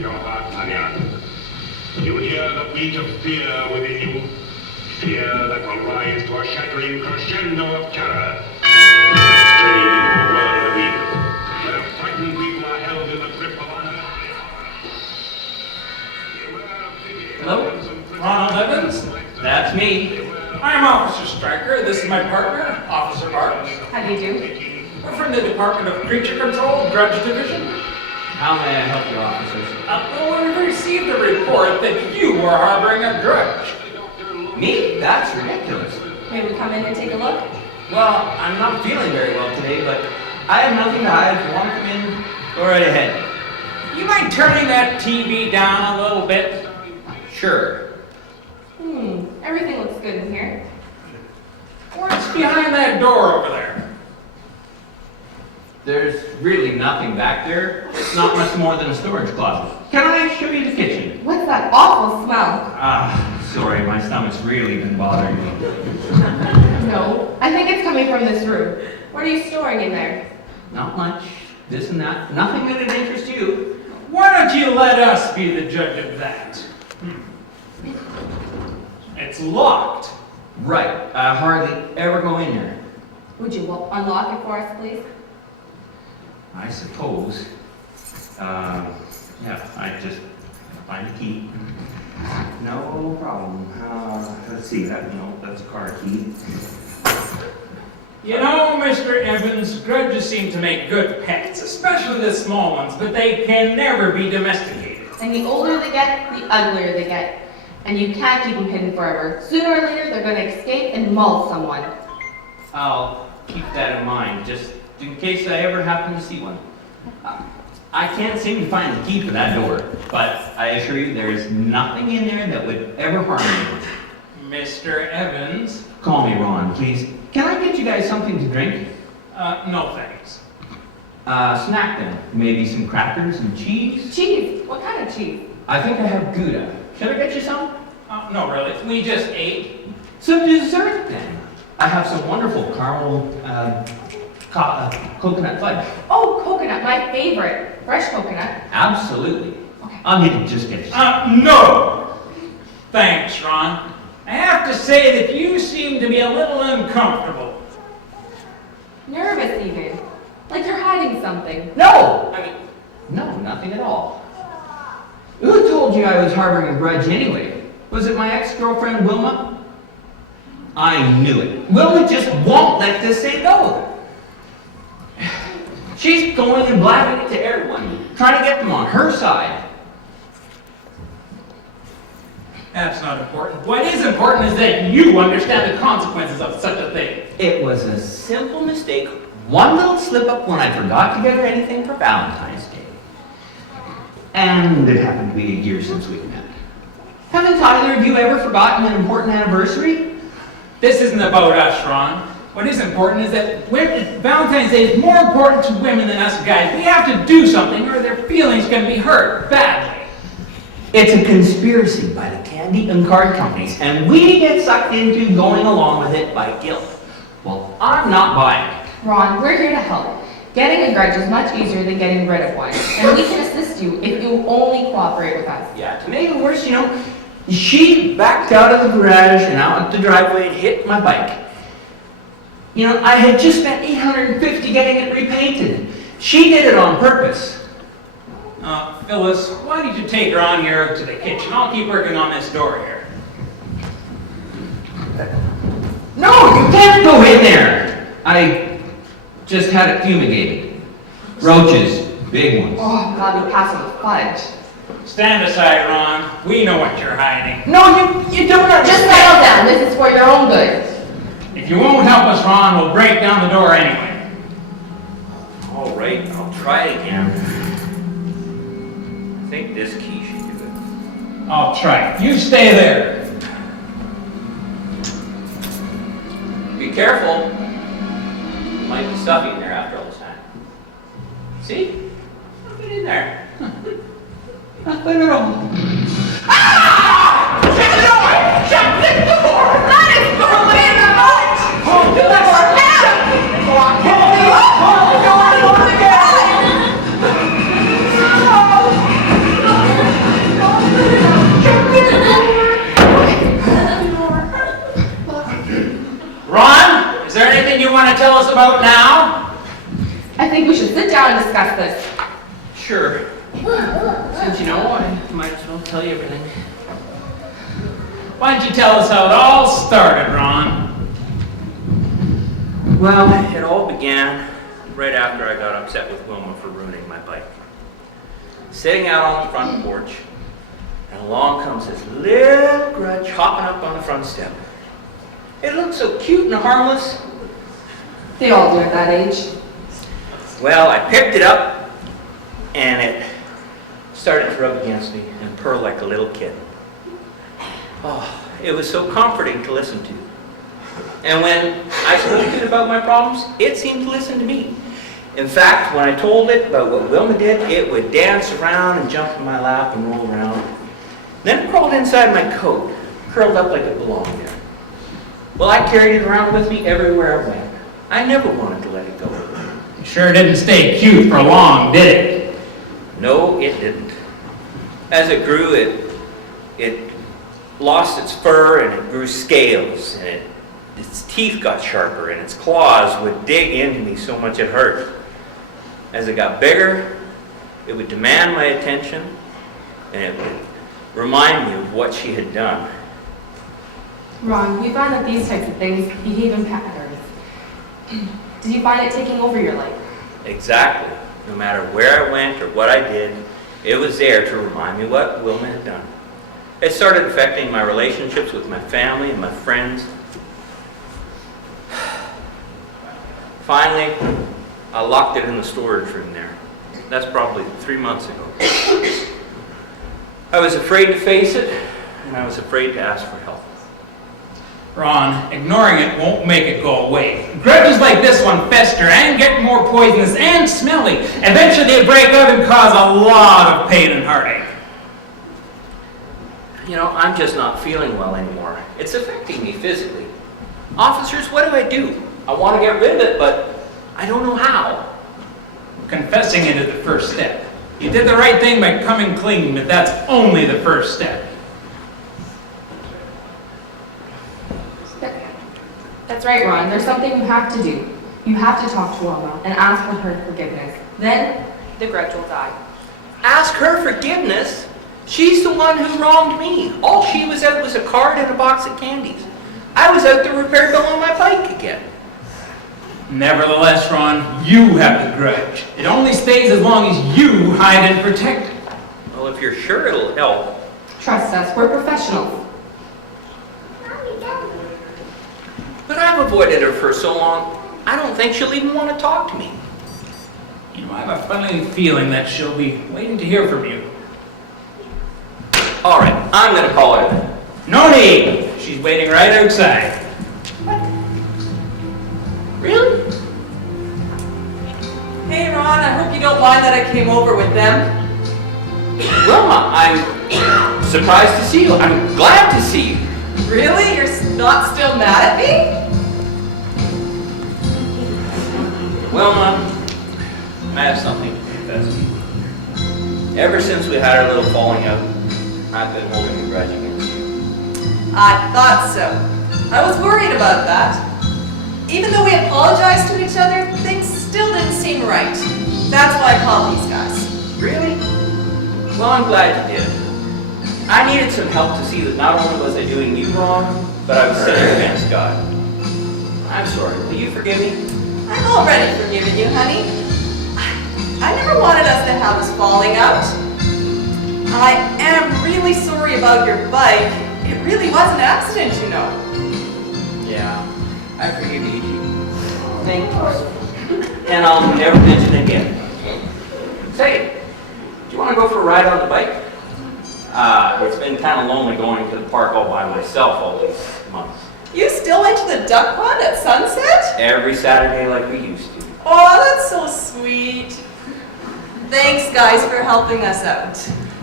your heart, Tanya. You hear the beat of fear within you. Fear that will rise to a shattering crescendo of terror. Strayed into a world of evil, where frightened people are held in the grip of unearthly horror. Hello? Ronald Evans? That's me. I'm Officer Stryker. This is my partner, Officer Marks. How do you do? We're from the Department of Creature Control, Grudge Division. How may I help you, officers? Well, we received a report that you were harboring a grudge. Me? That's ridiculous. May we come in and take a look? Well, I'm not feeling very well today, but I have nothing to hide. If you want to come in, go right ahead. You mind turning that TV down a little bit? Sure. Everything looks good in here. What's behind that door over there? There's really nothing back there. It's not much more than a storage closet. Can I show you the kitchen? What's that awful smell? Sorry, my stomach's really been bothering me. No, I think it's coming from this room. What are you storing in there? Not much. This and that. Nothing that'd interest you. Why don't you let us be the judge of that? It's locked. Right. I hardly ever go in there. Would you unlock it for us, please? I suppose. Yeah, I just find a key. No problem. Let's see, that's a car key. You know, Mr. Evans, grudges seem to make good pets, especially the small ones, but they can never be domesticated. And the older they get, the uglier they get. And you can't keep them hidden forever. Sooner or later, they're going to escape and maul someone. I'll keep that in mind, just in case I ever happen to see one. I can't seem to find the key for that door, but I assure you there is nothing in there that would ever harm me. Mr. Evans? Call me Ron, please. Can I get you guys something to drink? No thanks. Snack then. Maybe some crackers and cheese? Cheese? What kind of cheese? I think I have Gouda. Should I get you some? No, really. We just ate. Some dessert then. I have some wonderful caramel coconut fudge. Oh, coconut, my favorite. Fresh coconut. Absolutely. Okay. I'll need to just get you some. No! Thanks, Ron. I have to say that you seem to be a little uncomfortable. Nervous even. Like you're hiding something. No! No, nothing at all. Who told you I was harboring a grudge anyway? Was it my ex-girlfriend, Wilma? I knew it. Wilma just won't let this thing go. She's going and blabbing it to everyone, trying to get them on her side. That's not important. What is important is that you understand the consequences of such a thing. It was a simple mistake, one little slip-up when I forgot to get her anything for Valentine's Day. And it happened to be a year since we met. Haven't either of you ever forgotten an important anniversary? This isn't about us, Ron. What is important is that Valentine's Day is more important to women than us guys. We have to do something or their feelings can be hurt badly. It's a conspiracy by the candy and card companies, and we get sucked into going along with it by guilt. Well, I'm not buying it. Ron, we're here to help. Getting a grudge is much easier than getting rid of one. And we can assist you if you only cooperate with us. Yeah, to make it worse, she backed out of the garage and out the driveway and hit my bike. I had just spent $850 getting it repainted. She did it on purpose. Phyllis, why don't you take Ron here to the kitchen? I'll keep working on this door here. No, you can't go in there. I just had it fumigated. Roaches, big ones. Oh, God, we passed with fudge. Stand aside, Ron. We know what you're hiding. No, you don't understand. Just settle down. This is for your own good. If you won't help us, Ron, we'll break down the door anyway. All right, I'll try it again. I think this key should do it. I'll try it. You stay there. Be careful. Might be stuffy in there after all this time. See? Nothing in there. Nothing at all. Ah! Shut the door! Shut the door! That is going in the boat! Hold the door down! Hold the door! Hold the door! down and discuss this. Sure. Since you know, I might as well tell you everything. Why don't you tell us how it all started, Ron? Well, it all began right after I got upset with Wilma for ruining my bike. Sitting out on the front porch, and along comes this little grudge hopping up on the front step. It looked so cute and harmless. They all do at that age. Well, I picked it up, and it started to rub against me and purr like a little kid. Oh, it was so comforting to listen to. And when I spoke to it about my problems, it seemed to listen to me. In fact, when I told it about what Wilma did, it would dance around and jump in my lap and roll around. Then it crawled inside my coat, curled up like it belonged there. Well, I carried it around with me everywhere I went. I never wanted to let it go. It sure didn't stay cute for long, did it? No, it didn't. As it grew, it lost its fur and it grew scales, and its teeth got sharper and its claws would dig into me so much it hurt. As it got bigger, it would demand my attention and it would remind me of what she had done. Ron, we find that these types of things behave in patterns. Did you find it taking over your life? Exactly. No matter where I went or what I did, it was there to remind me what Wilma had done. It started affecting my relationships with my family and my friends. Finally, I locked it in the storage room there. That's probably 3 months ago. I was afraid to face it, and I was afraid to ask for help. Ron, ignoring it won't make it go away. Grudges like this one fester and get more poisonous and smelly. Eventually they break out and cause a lot of pain and heartache. You know, I'm just not feeling well anymore. It's affecting me physically. Officers, what do? I want to get rid of it, but I don't know how. Confessing it is the first step. You did the right thing by coming clean, but that's only the first step. That's right, Ron. There's something you have to do. You have to talk to Wilma and ask for her forgiveness. Then, the grudge will die. Ask her forgiveness? She's the one who wronged me. All she was out was a card and a box of candies. I was out the repair bill on my bike again. Nevertheless, Ron, you have the grudge. It only stays as long as you hide and protect it. Well, if you're sure it'll help. Trust us, we're professionals. But I've avoided her for so long, I don't think she'll even want to talk to me. You know, I have a funny feeling that she'll be waiting to hear from you. All right, I'm going to call her then. No need. She's waiting right outside. Really? Hey Ron, I hope you don't mind that I came over with them. Wilma, I'm surprised to see you. I'm glad to see you. Really? You're not still mad at me? Wilma, I have something to confess to you. Ever since we had our little falling out, I've been holding a grudge against you. I thought so. I was worried about that. Even though we apologized to each other, things still didn't seem right. That's why I called these guys. Really? Well, I'm glad you did. I needed some help to see that not only was I doing you wrong, but I was sinning against God. I'm sorry. Will you forgive me? I'm already forgiving you, honey. I never wanted us to have this falling out. I am really sorry about your bike. It really was an accident, you know. Yeah, I forgive you. Thank you. And I'll never mention it again. Say, do you want to go for a ride on the bike? It's been kind of lonely going to the park all by myself all these months. You still went to the duck pond at sunset? Every Saturday like we used to. Oh, that's so sweet. Thanks, guys, for helping us out.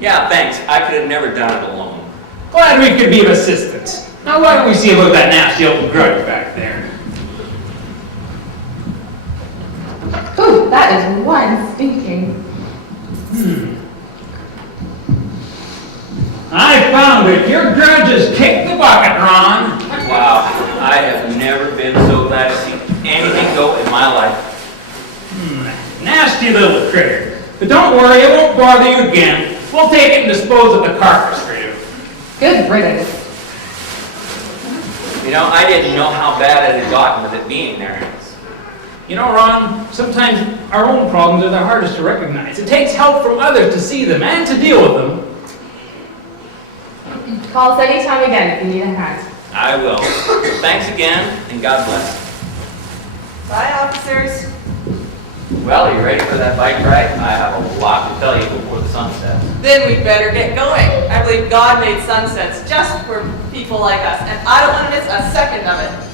Yeah, thanks. I could have never done it alone. Glad we could be of assistance. Now why don't we see about that nasty old grudge back there? Ooh, that is one stinking. I found it. Your grudge has kicked the bucket, Ron. Wow, I have never been so glad to see anything go in my life. Nasty nasty little critter. But don't worry, it won't bother you again. We'll take it and dispose of the carcass for you. Good riddance. You know, I didn't know how bad it had gotten with it being there. You know, Ron, sometimes our own problems are the hardest to recognize. It takes help from others to see them and to deal with them. Call us anytime again if you need a hand. I will. Thanks again, and God bless. Bye, officers. Well, are you ready for that bike ride? I have a lot to tell you before the sun sets. Then we'd better get going. I believe God made sunsets just for people like us, and I don't want to miss a second of it.